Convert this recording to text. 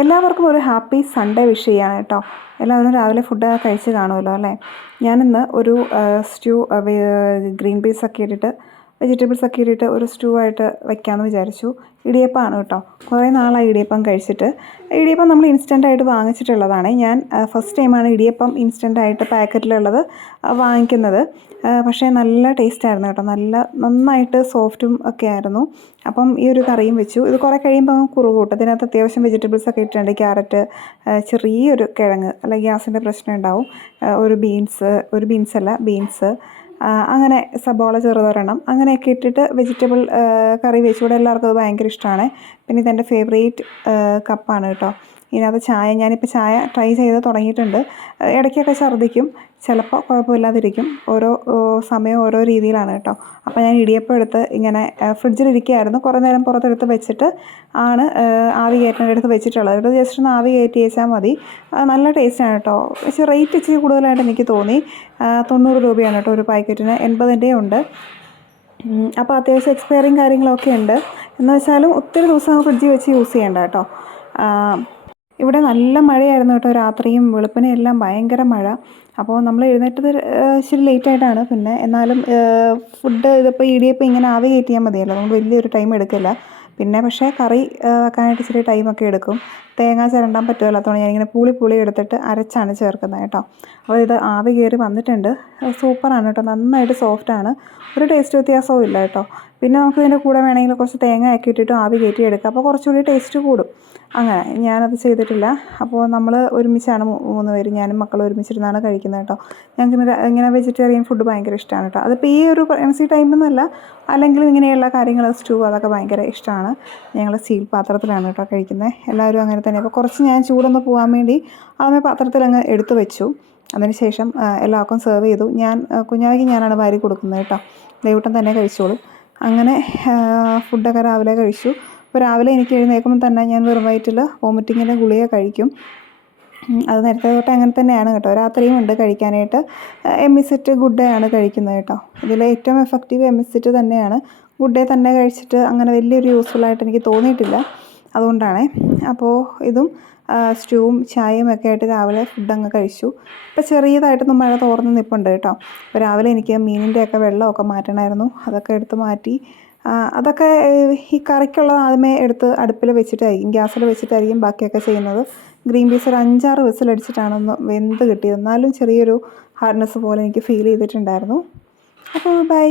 എല്ലാവർക്കും ഒരു happy Sunday wish ചെയ്യാണ് കേട്ടോ. എല്ലാവരും രാവിലെ ഫുഡ് കഴിച്ച് കാണുമല്ലോ അല്ലേ? ഞാനിന്ന് ഒരു സ്റ്റ്യൂ ഗ്രീൻ പീസൊക്കെ ഇട്ടിട്ട് വെജിറ്റബിൾസ് ഒക്കെ ഇട്ടിട്ട് ഒരു സ്റ്റൂ ആയിട്ട് വെക്കാമെന്ന് വിചാരിച്ചു. ഇടിയപ്പമാണ് കേട്ടോ. കുറേ നാളായി ഇടിയപ്പം കഴിച്ചിട്ട്. ഇടിയപ്പം നമ്മൾ ഇൻസ്റ്റന്റ് ആയിട്ട് വാങ്ങിച്ചിട്ടുള്ളതാണ്. ഞാൻ ഫസ്റ്റ് ടൈമാണ് ഇടിയപ്പം ഇൻസ്റ്റന്റ് ആയിട്ട് പാക്കറ്റിലുള്ളത് വാങ്ങിക്കുന്നത്. പക്ഷേ നല്ല ടേസ്റ്റ് ആയിരുന്നു കേട്ടോ. നല്ല നന്നായിട്ട് സോഫ്റ്റും ഒക്കെ ആയിരുന്നു. അപ്പം ഈ ഒരു കറിയും വെച്ചു. ഇത് കുറേ കഴിയുമ്പോൾ കുറവ് കൂട്ടും ഇതിനകത്ത് അത്യാവശ്യം വെജിറ്റബിൾസ് ഒക്കെ ഇട്ടിട്ടുണ്ട്. ക്യാരറ്റ് ചെറിയൊരു കിഴങ്ങ് അല്ലെങ്കിൽ ഗ്യാസിന്റെ പ്രശ്നം ഉണ്ടാവും. ഒരു ബീൻസ് ഒരു ബീൻസ് അല്ല ബീൻസ് അങ്ങനെ സബോള ചെറുതൊരെണ്ണം. അങ്ങനെയൊക്കെ ഇട്ടിട്ട് വെജിറ്റബിൾ കറി വെച്ചു. ഇവിടെ എല്ലാവർക്കും അത് ഭയങ്കര ഇഷ്ടമാണ്. പിന്നെ ഇതെന്റെ ഫേവറേറ്റ് കപ്പാണ് കേട്ടോ. ഇതിനകത്ത് ചായ ഞാനിപ്പോൾ ചായ ട്രൈ ചെയ്ത് തുടങ്ങിയിട്ടുണ്ട്. ഇടയ്ക്കൊക്കെ ഛർദ്ദിക്കും. ചിലപ്പോൾ കുഴപ്പമില്ലാതിരിക്കും. ഓരോ സമയം ഓരോ രീതിയിലാണ് കേട്ടോ. അപ്പോൾ ഞാൻ ഇടിയപ്പം എടുത്ത് ഇങ്ങനെ ഫ്രിഡ്ജിലിരിക്കുകയായിരുന്നു കുറേ നേരം പുറത്തെടുത്ത് വെച്ചിട്ട് ആണ് ആവി ആവി എടുത്ത് വെച്ചിട്ടുള്ളത്. ഇത് ജസ്റ്റ് ഒന്ന് ആവി കയറ്റി വെച്ചാൽ മതി. നല്ല ടേസ്റ്റാണ് കേട്ടോ. പക്ഷേ റേറ്റ് ഇച്ചിരി കൂടുതലായിട്ട് എനിക്ക് തോന്നി. തൊണ്ണൂറ് രൂപയാണ് കേട്ടോ ഒരു പാക്കറ്റിന്. എൺപതിന്റെയും ഉണ്ട്. അപ്പോൾ അത്യാവശ്യം എക്സ്പയറിങ് കാര്യങ്ങളൊക്കെ ഉണ്ട്. എന്ന് വെച്ചാലും ഒത്തിരി ദിവസം ഫ്രിഡ്ജിൽ വെച്ച് യൂസ് ചെയ്യേണ്ട കേട്ടോ. ഇവിടെ നല്ല മഴയായിരുന്നു കേട്ടോ രാത്രിയും വെളുപ്പിനെ എല്ലാം ഭയങ്കര മഴ. അപ്പോൾ നമ്മൾ എഴുന്നേറ്റത് ഇച്ചിരി ലേറ്റ് ആയിട്ടാണ്. പിന്നെ എന്നാലും ഫുഡ് ഇതിപ്പോൾ ഇടിയപ്പം ഇങ്ങനെ ആവി കയറ്റിയാൽ മതിയല്ലോ. അതുകൊണ്ട് വലിയൊരു ടൈം എടുക്കില്ല. പിന്നെ പക്ഷേ കറി വെക്കാനായിട്ട് ഇച്ചിരി ടൈമൊക്കെ എടുക്കും. തേങ്ങ ചിരണ്ടാൻ പറ്റുമല്ലാത്തതുകൊണ്ട് ഞാനിങ്ങനെ പുളി പുളി എടുത്തിട്ട് അരച്ചാണ് ചേർക്കുന്നത് കേട്ടോ. അപ്പോൾ ഇത് ആവി കയറി വന്നിട്ടുണ്ട്. സൂപ്പറാണ് കേട്ടോ. നന്നായിട്ട് സോഫ്റ്റാണ് ഒരു ടേസ്റ്റ് വ്യത്യാസവും ഇല്ല കേട്ടോ. പിന്നെ നമുക്ക് ഇതിന്റെ കൂടെ വേണമെങ്കിൽ കുറച്ച് തേങ്ങ ആക്കി ഇട്ടിട്ട് ആവി കയറ്റി എടുക്കുക അപ്പോൾ കുറച്ചുകൂടി ടേസ്റ്റ് കൂടും. അങ്ങനെ ഞാനത് ചെയ്തിട്ടില്ല. അപ്പോൾ നമ്മൾ ഒരുമിച്ചാണ് മൂന്ന് പേര് ഞാനും മക്കളും ഒരുമിച്ചിരുന്നാണ് കഴിക്കുന്നത് കേട്ടോ. ഞങ്ങൾക്ക് ഇങ്ങനെ ഇങ്ങനെ വെജിറ്റേറിയൻ ഫുഡ് ഭയങ്കര ഇഷ്ടമാണ് കേട്ടോ. അതിപ്പോൾ ഈ ഒരു പ്രഗ്നൻസി ടൈമെന്നല്ല അല്ലെങ്കിലും ഇങ്ങനെയുള്ള കാര്യങ്ങൾ സ്റ്റൂ അതൊക്കെ ഭയങ്കര ഇഷ്ടമാണ്. ഞങ്ങൾ സ്റ്റീൽ പാത്രത്തിലാണ് കേട്ടോ കഴിക്കുന്നത്. എല്ലാവരും അങ്ങനെ തന്നെ. അപ്പോൾ കുറച്ച് ഞാൻ ചൂടൊന്ന് പോകാൻ വേണ്ടി ആദ്യമേ പാത്രത്തിൽ അങ്ങ് എടുത്തു വെച്ചു. അതിനുശേഷം ശേഷം എല്ലാവർക്കും സെർവ് ചെയ്തു. ഞാൻ ആ, കുഞ്ഞാവിക്ക് ഞാനാണ് വാരി കൊടുക്കുന്നത് കേട്ടോ. ദൈവട്ടം തന്നെ കഴിച്ചോളൂ. അങ്ങനെ ഫുഡൊക്കെ രാവിലെ കഴിച്ചു. അപ്പോൾ രാവിലെ എനിക്ക് എഴുന്നേൽക്കുമ്പോൾ തന്നെ ഞാൻ വെറും വയറ്റിൽ വോമിറ്റിങ്ങിന്റെ ഗുളിക കഴിക്കും. അത് നേരത്തെ തൊട്ട് അങ്ങനെ തന്നെയാണ് കേട്ടോ. രാത്രിയും ഉണ്ട് കഴിക്കാനായിട്ട്. M E set good day ആണ് കഴിക്കുന്നത് കേട്ടോ. ഇതിൽ ഏറ്റവും എഫക്റ്റീവ് എം തന്നെയാണ്. ഗുഡ് ഡേ തന്നെ കഴിച്ചിട്ട് അങ്ങനെ വലിയൊരു യൂസ്ഫുൾ ആയിട്ട് എനിക്ക് തോന്നിയിട്ടില്ല. അതുകൊണ്ടാണ്. അപ്പോൾ ഇതും സ്റ്റൂവും ചായയും ഒക്കെ ആയിട്ട് രാവിലെ ഫുഡ് അങ്ങ് കഴിച്ചു. ഇപ്പോൾ ചെറിയതായിട്ടൊന്നും മഴ തോർന്ന് നിൽപ്പുണ്ട് കേട്ടോ. അപ്പോൾ രാവിലെ എനിക്ക് മീനിന്റെയൊക്കെ വെള്ളമൊക്കെ മാറ്റണമായിരുന്നു. അതൊക്കെ എടുത്ത് മാറ്റി അതൊക്കെ ഈ കറിക്കുള്ളത് ആദ്യമേ എടുത്ത് അടുപ്പിൽ വെച്ചിട്ടായിരിക്കും ഗ്യാസിൽ വെച്ചിട്ടായിരിക്കും ബാക്കിയൊക്കെ ചെയ്യുന്നത്. ഗ്രീൻ പീസ് ഒരു അഞ്ചാറ് വിസിലടിച്ചിട്ടാണ് ഒന്ന് വെന്ത് കിട്ടിയത്. എന്നാലും ചെറിയൊരു ഹാർഡ്നെസ് പോലെ എനിക്ക് ഫീൽ ചെയ്തിട്ടുണ്ടായിരുന്നു. അപ്പോൾ ബൈ